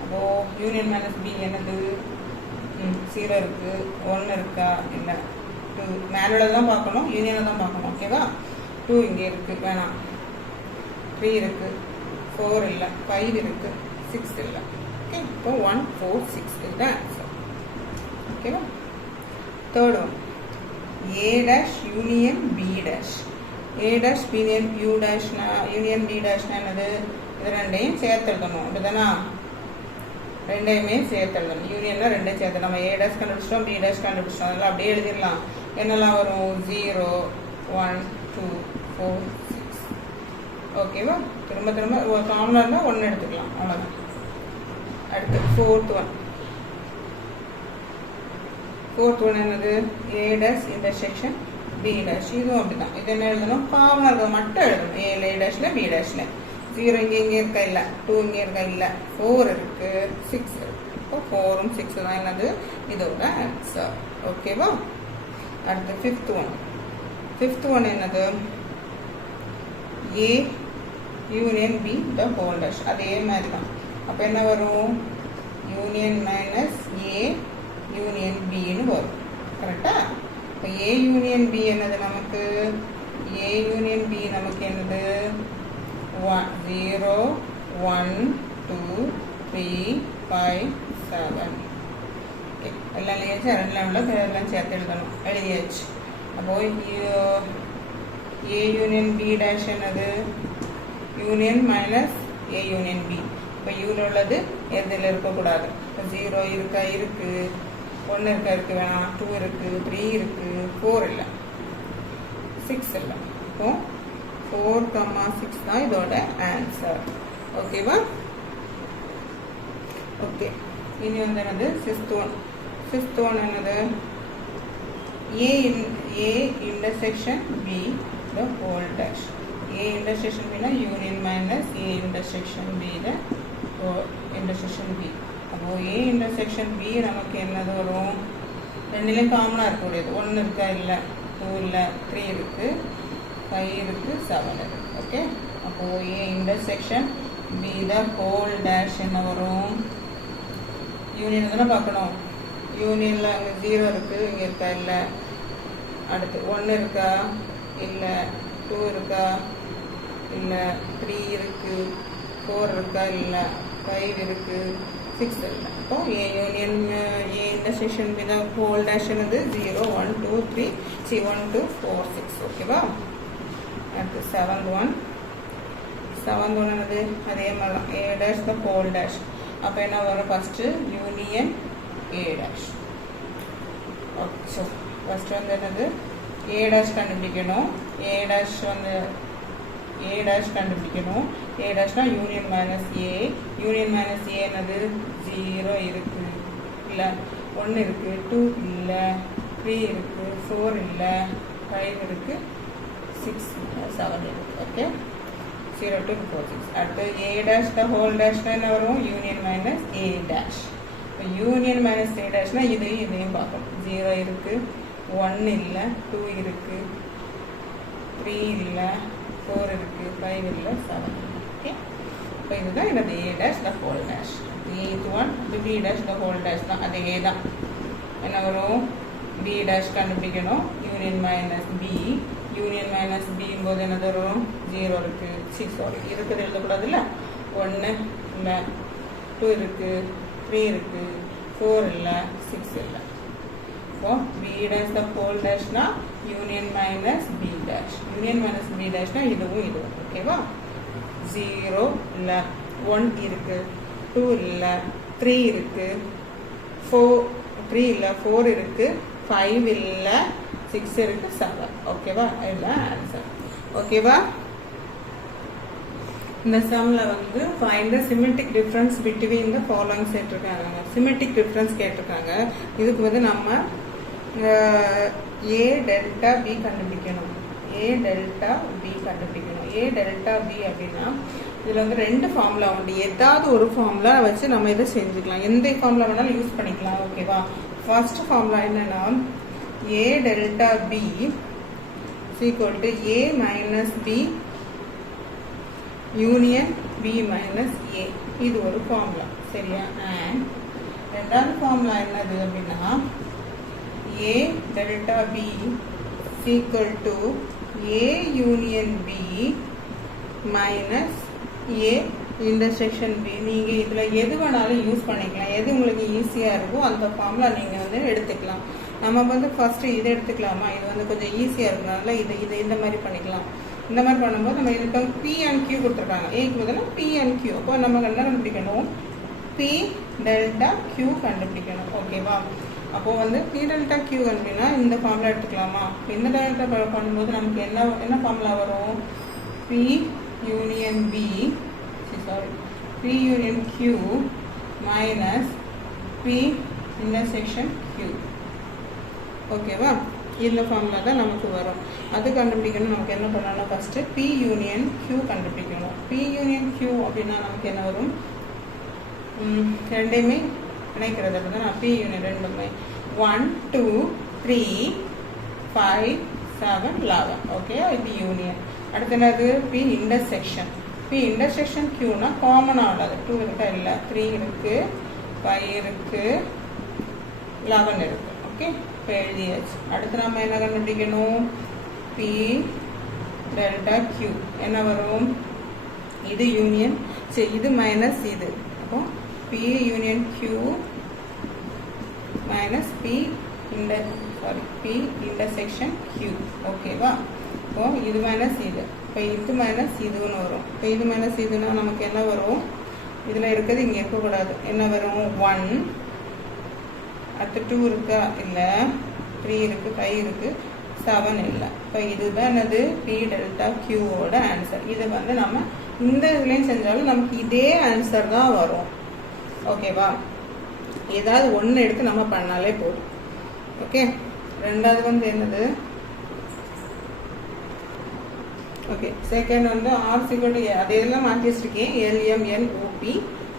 அப்போ யூனியன் மைனஸ் பி என்னது? 0 இருக்கு, 1 இருக்கா இல்லை, 2 மேலோட தான் பார்க்கணும், யூனியனை தான் பார்க்கணும். ஓகேவா? 2 இங்கே இருக்கு வேணாம், 3 இருக்கு, 4 இல்லை, 5 இருக்கு, 6 இல்லை. ஓகே, இப்போ 1 4 6 இதுதான் ஆன்சர். ஓகேவா? Third one A dash union B dash. A dash union U டேஷ்னா யூனியன் பி டேஷ்னா என்னது? இது ரெண்டையும் சேர்த்து எழுதணும். அப்படிதானா? ரெண்டையுமே சேர்த்து எழுதணும். யூனியன்னா ரெண்டையும் சேர்த்து நம்ம ஏ டேஷ் கண்டுபிடிச்சிட்டோம், பி டேஷ் கண்டுபிடிச்சிட்டோம். அதெல்லாம் அப்படியே எழுதிடலாம். என்னெல்லாம் வரும்? 0 1 2 4 6. ஓகேவா? திரும்ப திரும்ப ஒரு காமனாக இருந்தால் 1 எடுத்துக்கலாம், அவ்வளோதான். அடுத்து ஃபோர்த் ஒன் என்னது? A dash intersection B dash. இதுவும் அப்படிதான். இது என்ன எழுதணும்? காமனாக இருக்கிறது மட்டும் எழுதணும். ஏ டேஷில் பி டேஷில் 0 இங்கே இருக்கா இல்லை, 2 இங்கே இருக்கா இல்லை, 4 இருக்கு, 6 இருக்கு. இப்போ 4ம் 6 தான் என்னது? இதோட ஆன்சர். ஓகேவா? அடுத்து ஃபிஃப்த் ஒன் என்னது? A union B the whole dash. அதே மாதிரி தான். அப்போ என்ன வரும்? யூனியன் மைனஸ் ஏ யூனியன் பின்னு வரும். கரெக்டா? இப்போ ஏ யூனியன் பி என்னது நமக்கு? ஏ யூனியன் பி நமக்கு என்னது? 0 1 2 3 5 7. எல்லாம் எழுதியாச்சு. எல்லாம் சேர்த்து எழுதணும். எழுதியாச்சு. அப்போ ஏ யூனியன் பி டேஷ் என்னது? Union minus A union B. இப்போ யூவில் உள்ளது எதில் இருக்கக்கூடாது. இப்போ 0 இருக்கா இருக்கு, 1 இருக்கா இருக்கு வேணாம், 2 இருக்கு, 3 இருக்கு, 4 இல்லை, 6 இல்லை. இப்போ 4, 6 தான் இதோட ஆன்சர். ஓகேவா? ஓகே, இனி வந்து என்னது? ஃபிஃப்த் ஒன் என்னது? A intersection B the whole dash. A intersection பினா union minus A intersection B the intersection B. அப்போ ஏ இன்டர்செக்ஷன் பி நமக்கு என்னது வரும்? ரெண்டுலேயும் காமனாக இருக்கக்கூடியது. 1 இருக்கா இல்லை, 2 இல்லை, 3 இருக்கு, 5 இருக்கு, 7 இருக்கு. ஓகே, அப்போது A intersection B the whole dash என்ன வரும்? யூனியன் தானே பார்க்கணும். யூனியனில் அங்கே 0 இருக்குது, இங்கே இருக்கா இல்லை, அடுத்து 1 இருக்கா இல்லை, 2 இருக்கா இல்லை, 3 இருக்குது, 4 இருக்கா இல்லை, 5 இருக்குது, 6 இல்லை. அப்போ A union A intersection B the whole dash என்னது? 0 1 2 3 1 2 4 6. ஓகேவா? அடுத்து செவன்த் ஒன் என்னது? அதே மாதிரி தான். ஏ டேஷ் த ஹோல் டேஷ். அப்போ என்ன வரும்? First union A dash. So first வந்து என்னது? ஏ டேஷ் கண்டுபிடிக்கணும். ஏ டேஷ் கண்டுபிடிக்கணும். ஏ டேஷ்னா union minus A. Union minus A என்னது? 0 இருக்கு இல்லை, 1 இருக்கு, 2 இல்லை, 3 இருக்கு, 4 இல்லை, 5 இருக்கு, 6 7 இருக்கு. ஓகே, 0 2 4 6. அடுத்து ஏ டேஷ் த ஹோல் டேஷ்னா என்ன வரும்? Union minus A dash. இப்போ யூனியன் மைனஸ் ஏ டேஷ்னா இதையும் பார்க்கணும். 0 இருக்கு, 1 இல்லை, 2 இருக்கு, 3 இல்லை, 4 இருக்கு, 5 இல்லை, 7. ஓகே, இப்போ இதுதான் எனது a dash the whole dash. the eighth one the b dash the whole dash தான். அதே தான் என்ன வரும், b dash கண்டுபிடிக்கணும். Union minus b, union minus b போது என்ன வரும், 0 இருக்கு, சாரி இருக்குது எழுதக்கூடாது இல்லை, 1 இல்லை, 2 இருக்கு, 3 இருக்கு, 4 இல்லை, 6 இல்லை. இப்போ b dash the whole dashனா union minus b dash, union minus b dashனா இதுவும் இதுவும். ஓகேவா, 0 இல்லை, 1 இருக்கு, 2 இல்லை, 3 இருக்கு, 3 இல்லை, 4 இருக்கு, 5 இல்லை, 6 இருக்கு, 7. ஓகேவா, இதுதான் ஆன்சர். ஓகேவா, இந்த சம்ல வந்து find the symmetric difference between the following கேட்டிருக்காங்க. சிமெட்ரிக் டிஃபரன்ஸ் கேட்டிருக்காங்க. இதுக்கு வந்து நம்ம a டெல்டா b கண்டுபிடிக்கணும். a டெல்டா b கண்டுபிடிக்கணும். a டெல்டா b அப்படின்னா இதில் வந்து 2 ஃபார்முலா உண்டு. ஏதாவது ஒரு ஃபார்முலா வச்சு நம்ம இதை செஞ்சுக்கலாம். எந்த ஃபார்முலா வேணாலும் யூஸ் பண்ணிக்கலாம். ஓகேவா, ஃபர்ஸ்ட் ஃபார்முலா என்னன்னா a delta b equal to a minus b union b minus a. இது ஒரு ஃபார்முலா, சரியா. அண்ட் ரெண்டாவது ஃபார்முலா என்னது அப்படின்னா a delta b equal to a union b minus a intersection b. நீங்கள் இதில் எது வேணாலும் யூஸ் பண்ணிக்கலாம். எது உங்களுக்கு ஈஸியாக இருக்கோ அந்த ஃபார்முலா நீங்கள் வந்து எடுத்துக்கலாம். நம்ம வந்து ஃபஸ்ட்டு இதை எடுத்துக்கலாமா, இது வந்து கொஞ்சம் ஈஸியாக இருக்கிறனால இந்த மாதிரி பண்ணிக்கலாம். இந்த மாதிரி பண்ணும்போது நம்ம இதுக்கு பி அண்ட் கியூ கொடுத்துருக்காங்க. ஏக்கு பதிலாக பி அண்ட் கியூ. அப்போ நம்ம என்ன கண்டுபிடிக்கணும், பி டெல்டா கியூ கண்டுபிடிக்கணும். ஓகேவா, அப்போது வந்து பி டெல்டா கியூ கண்டுபிடினா இந்த ஃபார்முலா எடுத்துக்கலாமா. இந்த டெல்டா பண்ணும்போது நமக்கு என்ன ஃபார்முலா வரும், P union P sorry P union Q minus P intersection Q. ஓகேவா, இந்த ஃபார்முலா தான் நமக்கு வரும். அது கண்டுபிடிக்கணும். நமக்கு என்ன பண்ணணும், ஃபஸ்ட்டு பி யூனியன் கியூ கண்டுபிடிக்கணும். பி யூனியன் கியூ அப்படின்னா நமக்கு என்ன வரும், ரெண்டையுமே இணைக்கிறது அப்படின்னா நான் பி யூனியன் ரெண்டுமே 1 2 3 5 7 11. ஓகே, இது யூனியன். அடுத்து என்னது, பி இன்டர்செக்ஷன். பி இன்டர்செக்ஷன் கியூனா காமனாக உள்ளது. 2 இருக்கா, இல்லை, 3 இருக்கு, 5 இருக்கு, 11 இருக்கு. ஓகே, இப்போ எழுதியாச்சு. அடுத்து நம்ம என்ன கண்டுபிடிக்கணும், பி டெல்டா கியூ என்ன வரும், இது யூனியன், சரி இது மைனஸ் இது. அப்போ P union Q minus P intersection Q. ஓகேவா, இப்போ இது மைனஸ் இது, இப்போ இது மைனஸ் இதுன்னு வரும். இப்போ இது மைனஸ் இதுன்னா நமக்கு என்ன வரும், இதில் இருக்கிறது இங்கே இருக்கக்கூடாது. என்ன வரும், 1, அடுத்து 2 இருக்கா, இல்லை, 3 இருக்குது, 5 இருக்குது, 7 இல்லை. இப்போ இதுதான் என்னது, பி டெல்டா கியூவோட ஆன்சர். இதை வந்து நம்ம இந்த இதுலேயும் செஞ்சாலும் நமக்கு இதே ஆன்சர் தான் வரும். ஓகேவா, ஏதாவது ஒன்று எடுத்து நம்ம பண்ணாலே போதும். ஓகே, ரெண்டாவது வந்து என்னது, ஓகே செகண்ட் வந்து ஆர் சிக்வல் டு அதே இதெல்லாம் மாற்றி வச்சுருக்கேன். எல்எம்என்ஓபி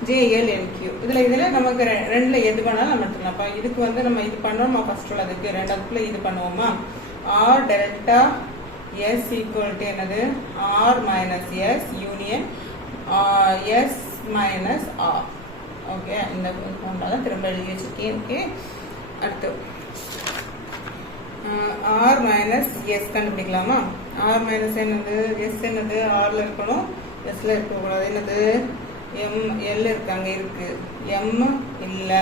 ஜேஎல்என்கியூ. இதில் நமக்கு ரெண்டில் எது வேணாலும் நம்ம எடுத்துக்கலாம்ப்பா. இதுக்கு வந்து நம்ம இது பண்ணுறோமா, ஃபர்ஸ்ட் உள்ளதுக்கு ரெண்டாவதுக்குள்ள இது பண்ணுவோமா. R delta S equal to என்னது, R minus S union S minus R. Okay, இந்த தான் திரும்ப எழுதி வச்சுருக்கேன். ஓகே, அடுத்து ஆர் மைனஸ் எஸ் கண்டுபிடிக்கலாமா. ஆர் மைனஸ் என்னது, எஸ் என்னது, ஆரில் இருக்கணும், எஸ்ல இருக்கக்கூடாது. என்னது, எல் இருக்கு, அங்கே இருக்கு, எம் இல்லை,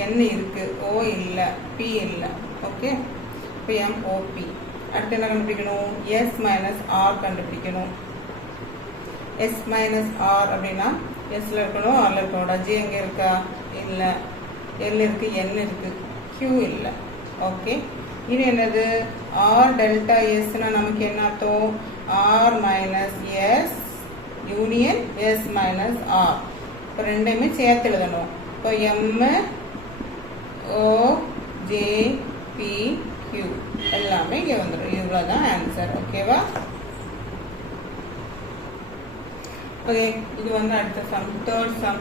என் இருக்கு, ஓ இல்லை, பி இல்லை. ஓகே, இப்போ எம்ஓபி. அடுத்து என்ன கண்டுபிடிக்கணும், எஸ் மைனஸ் ஆர் கண்டுபிடிக்கணும். எஸ் மைனஸ் ஆர் அப்படின்னா எஸ்ல இருக்கணும், ஆர்ல இருக்கக்கூடாது. ஜே எங்கே இருக்கா, இல்லை, எல் இருக்கு, என் இருக்கு, கியூ இல்லை. ஓகே, இது என்னது, ஆர் டெல்டா எஸ்னா நமக்கு என்ன அர்த்தம், R minus S union S minus R. இப்போ ரெண்டையுமே சேர்த்து எழுதணும். இப்போ M O J P Q எல்லாமே இங்கே வந்துடும். இவ்வளோதான் ஆன்சர். ஓகேவா, ஓகே, இது வந்து அடுத்த சம், தேர்ட் சம்.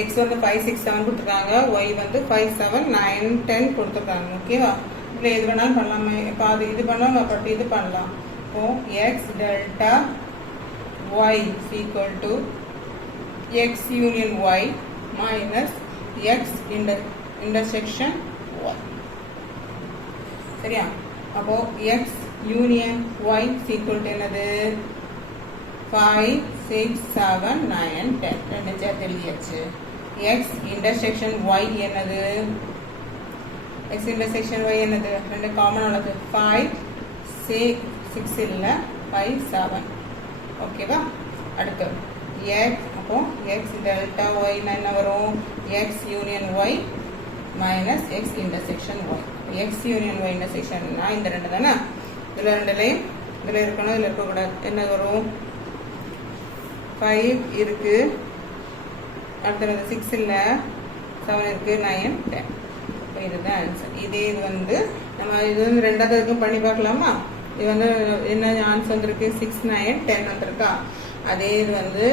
எக்ஸ் வந்து 5 6 7 கொடுத்துருக்காங்க, ஒய் வந்து 5 7 9 10 கொடுத்துருக்காங்க. ஓகேவா, இதில் எது வேணாலும் பண்ணலாமே. இப்போ அது இது பண்ணலாம், பட் இது பண்ணலாம். இப்போ X delta Y equal to X union Y minus X intersection Y. சரியா? அப்போ X union Y equal to என்னது? 5, 6, 7, 9, 10 ரெண்டு சேர்த்து எழுதியாச்சு. எக்ஸ் இன்டர்செக்ஷன் ஒய் என்னது? எக்ஸ் இன்டர்செக்ஷன் ஒய் என்னது? ரெண்டு காமன் உள்ளது. 5, 6 இல்லை 5, 7. ஓகேவா? அடுத்து எக்ஸ். அப்போ எக்ஸ் டெல்டா ஒய்னா என்ன வரும்? X union Y minus X intersection Y. X union Y இன்டர்செக்ஷன்னா இந்த ரெண்டு தானே. இதில் ரெண்டுலேயும் இதில் இருக்கணும், இதில் இருக்கக்கூடாது. என்ன வரும்? 5 இருக்கு, அடுத்தது 6 இல்லை 7 இருக்கு, 9, 10. இப்போ இதுதான் ஆன்சர். இதே இது வந்து நம்ம இது வந்து ரெண்டாவது வரைக்கும் பண்ணி பார்க்கலாமா? இது வந்து என்ன ஆன்சர் வந்துருக்கு? 6, 9, 10 வந்துருக்கா? அதே இது வந்து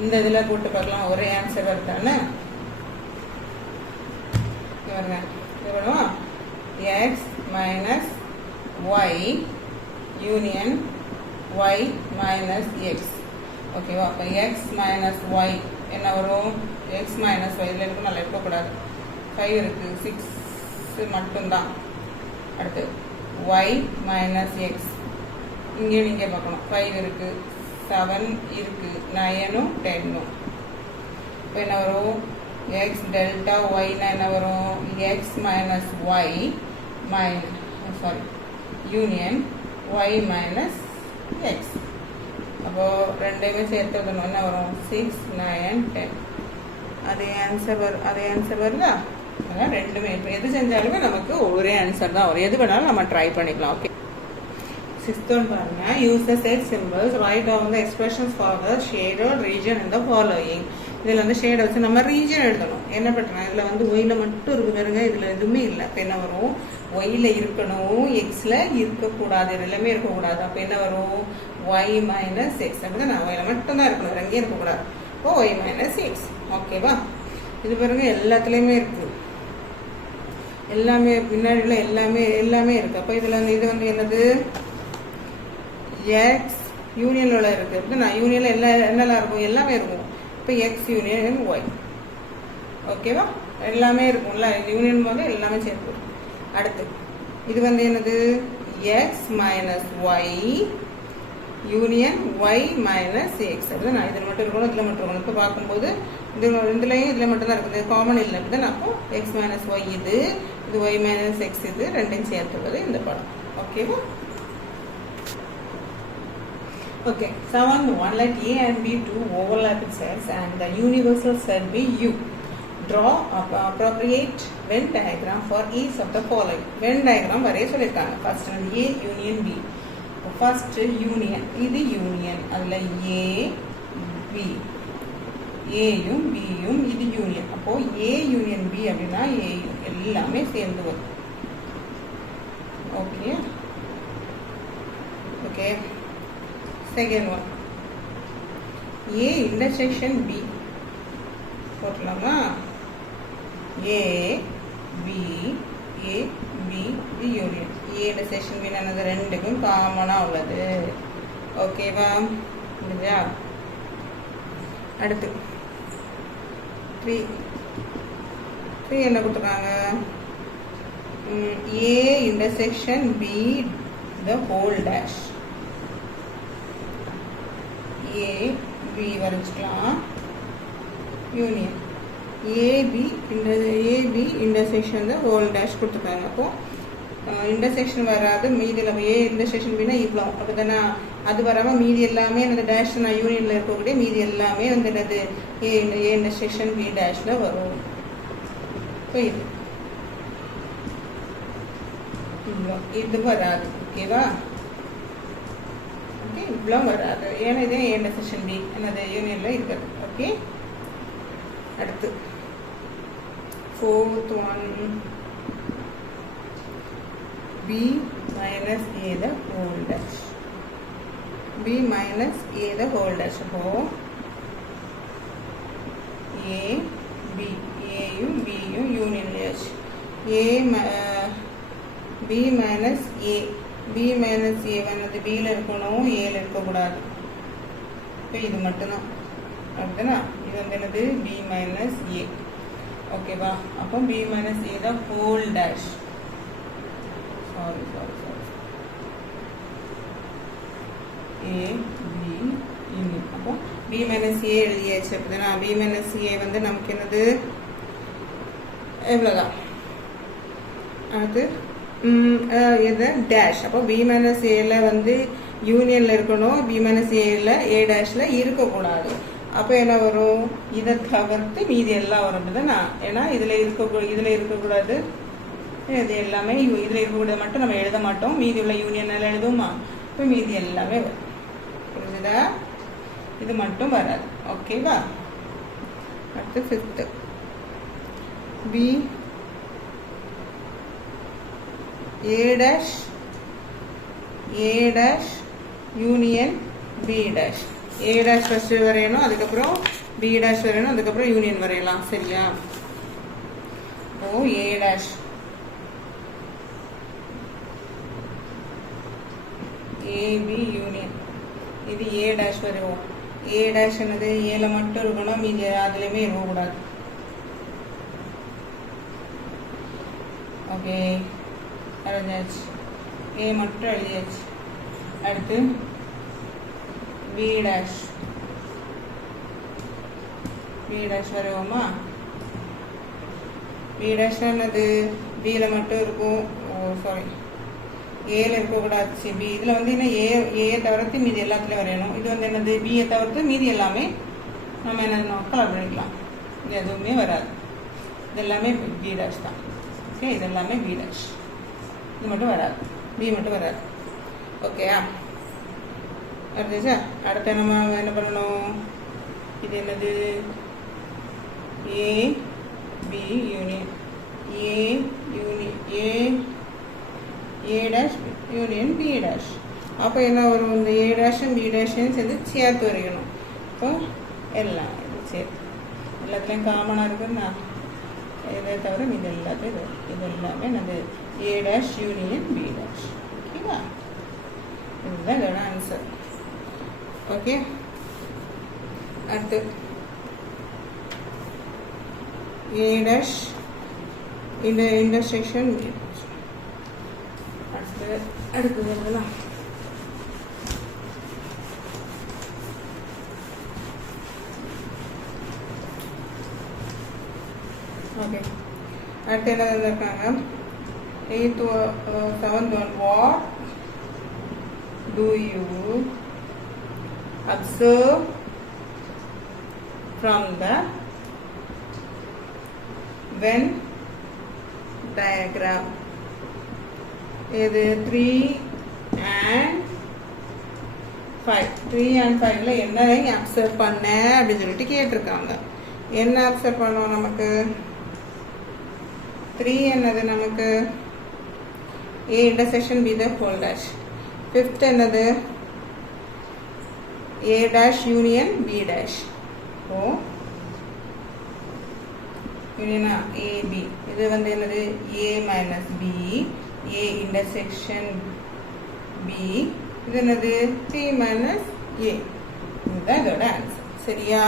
இந்த இதில் போட்டு பார்க்கலாம், ஒரே ஆன்சர் வருதானே. பாருங்க, இது பண்ணுவா X minus Y union Y minus X. ஓகேவா? அப்போ எக்ஸ் மைனஸ் ஒய் என்ன வரும்? எக்ஸ் மைனஸ் ஒய் இதில் இருக்கும், நல்லா இருக்கக்கூடாது. 5 இருக்குது, 6 மட்டும்தான். அடுத்து ஒய் மைனஸ் எக்ஸ், இங்கேயும் இங்கே பார்க்கணும். 5 இருக்குது, 7 இருக்குது, 9, 10. இப்போ என்ன வரும்? எக்ஸ் டெல்டா ஒய்னா என்ன வரும்? X minus Y union Y minus X. அப்போது ரெண்டையுமே சேர்த்து வரணும். என்ன வரும்? 6, 9, 10. அதே ஆன்சர் வருதா? அதான் ரெண்டுமே. இப்போ எது செஞ்சாலுமே நமக்கு ஒரே ஆன்சர் தான் வரும். எது வேணாலும் நம்ம ட்ரை பண்ணிக்கலாம். ஓகே, 6th one பாருங்க. Use the set symbols, write down the expressions for the shaded region in the following. இதில் வந்து ஷேடை வச்சு நம்ம ரீஜன் எழுதணும். என்ன பண்ணுறேன்? இதில் வந்து ஒயில் மட்டும் இருக்கு பாருங்க, இதில் எதுவுமே இல்லை. இப்போ என்ன வரும்? ஒயில் இருக்கணும், எக்ஸில் இருக்கக்கூடாது, எல்லாமே இருக்கக்கூடாது. அப்போ என்ன வரும்? Y minus X. அப்படிதான் நான் ஒயில் மட்டும்தான் இருக்கணும், வேறு எங்கேயும் இருக்கக்கூடாது. இப்போ ஒய் மைனஸ் எக்ஸ். ஓகேவா? இது பாருங்க எல்லாத்துலேயுமே இருக்குது, எல்லாமே பின்னாடியில் எல்லாமே இருக்குது. அப்போ இதில் வந்து இது வந்து என்னது? எக்ஸ் யூனியனில் இருக்குது. அப்படி நான் யூனியனில் என்னெல்லாம் இருக்கும்? எல்லாமே இருக்கும். இப்போ எக்ஸ் யூனியன் ஒய். ஓகேவா? எல்லாமே இருக்கும்ல, யூனியன் போது எல்லாமே சேர்த்து. அடுத்து இது வந்து என்னது? X minus Y union Y minus X. அப்படி நான் இதில் மட்டும் இருக்கணும், இதில் மட்டும் இருக்கணும். இப்போ பார்க்கும்போது இதுலையும் இதில் மட்டும் தான் இருக்குது, காமன் இல்லை. அப்படி தான் அப்போ எக்ஸ் மைனஸ் ஒய் இது ஒய் மைனஸ் எக்ஸ் இது ரெண்டையும் சேர்த்துள்ளது இந்த படம். ஓகேவா? Okay, 7.1. Let A and B two overlapping sets and the universal set be U. Draw appropriate Venn diagram for each of the following. Venn diagram வரைய சொல்லிருக்காங்க. First A union B. First union, இது union. அதில் A B, Aயும் Bயும் இது union. அப்போ A union B அப்படின்னா A எல்லாமே சேர்ந்து வரும். Okay. Okay. Second one, A intersection B. போட்டலாமா? A B union. A intersection B என்னது? ரெண்டுக்கும் காமனாக உள்ளது. ஓகேவா? இல்லையா? அடுத்து 3 என்ன கொடுத்துருக்காங்க? A intersection B the whole dash. A B வரைஞ்சிக்கலாம். யூனியன் AB இன்டர்செக்ஷன் தான் ஹோல் டேஷ் கொடுத்துருக்காங்க. அப்போது இன்டர்செக்ஷன் வராது, மீதி நம்ம A இன்டர்செக்ஷன் Bனா இவ்வளோ. அப்போ தானே அது வராமல் மீதி எல்லாமே அந்த டேஷ் நான் யூனியனில் இருக்கக்கூடிய மீதி எல்லாமே வந்து என்னது? A இன்டர்செக்ஷன் B டேஷில் வரும். இப்போ இது வராது. ஓகேவா? ஓகே, இவ்வளோ வராது. ஏன்னா இதே A இன்டர்செக்ஷன் B என்னது யூனியனில் இருக்குது. ஓகே, அடுத்து 4th one, B minus A the whole dash. B minus A the whole dash. அப்போ A B, Aயும் Bயும் யூனியன் ஆச்சு. A B minus A. B minus A வந்து பியில் இருக்கணும், ஏல இருக்கக்கூடாது. இப்போ இது மட்டும்தான் அப்படின்னா இது வந்து என்னது பி மைனஸ் ஏ. ஓகேவா? அப்போ பி மைனஸ் ஏ தான் ஹோல் டேஷ். சாரி ஏ பி யூனியன். அப்போ பி மைனஸ் ஏ எழுதியாச்சு. அப்படின்னா பி மைனஸ் ஏ வந்து நமக்கு என்னது எவ்வளோதான். அது எது டேஷ். அப்போ பி மைனஸ் ஏல வந்து யூனியனில் இருக்கணும், பி மைனஸ் ஏல ஏ டேஷில் இருக்கக்கூடாது. அப்போ என்ன வரும்? இதை தவிர்த்து மீதி எல்லாம் வரும். அப்படிதானா? ஏன்னா இதில் இருக்கக்கூடாது, இது எல்லாமே இதில் இருக்கக்கூடாது மட்டும் நம்ம எழுத மாட்டோம், மீதி உள்ள யூனியன் எல்லாம் எழுதுவோமா? இப்போ மீதி எல்லாமே வரும். புரிஞ்சுதா? இது மட்டும் வராது. ஓகேவா? அடுத்து fifth B A dash union B dash. A dash first வரையணும், அதுக்கப்புறம் பி டேஷ் வரையணும், அதுக்கப்புறம் யூனியன் வரையலாம். சரியா? Oh A dash AB union, இது ஏ டேஷ் வரைவோம். ஏ டேஷ் என்னது ஏல மட்டும் இருக்கணும், மீதி அதுலேயுமே இருக்கக்கூடாது. ஓகே, எழுதியாச்சு. ஏ மட்டும் எழுதியாச்சு. அடுத்து பி டேஷ் வரைவோமா? பி டேஷ் என்னது பியில் மட்டும் இருக்கும். ஓ சாரி, ஏல இருக்கக்கூடாது. பி இதில் வந்து என்ன ஏ தவிர்த்து மீதி எல்லாத்துலேயும் வரையணும். இது வந்து என்னது பியை தவிர்த்து மீதி எல்லாமே நம்ம என்ன கலர் பண்ணிக்கலாம். இது எதுவுமே வராது, இது எல்லாமே பி டேஷ் தான். ஓகே, இது எல்லாமே பி டேஷ். இது மட்டும் வராது, பி மட்டும் வராது. ஓகேயா? அடுத்தா அடுத்த நம்ம என்ன பண்ணணும்? இது என்னது A B union A dash union B dash. அப்போ என்ன வரும்? இந்த ஏ டேஷும் பி டேஷையும் சேர்த்து சேர்த்து வரைக்கணும். இப்போ எல்லாம் இது சேர்த்து எல்லாத்துலேயும் காமனாக இருக்குன்னா இதை தவிர இது எல்லாத்தையும் இது எல்லாமே என்னது A dash union B dash. ஓகேவா? இதுதான் இதோட ஆன்சர். ஓகே, அடுத்து ஏ டேஷ் இந்த இன்டர்செக்ஷன் பி டேஷ். அடுத்து வருதுலாம் ஓகே. அடுத்து என்ன இருக்காங்க? 8th 7th one. What do you observe from the Venn diagram? இது 3 and 5. 3 and 5ல என்ன அப்சர்வ் பண்ண அப்படின்னு சொல்லிட்டு கேட்டிருக்காங்க. என்ன அப்சர்வ் பண்ணுவோம்? நமக்கு 3 என்னது? நமக்கு A intersection B the whole dash. 5th என்னது? A dash union B dash. O யூனியனா A B. இது வந்து என்னது? A minus B, A intersection B. இது என்னது? 3 minus A. இதுதான் இதோட ஆன்சர். சரியா?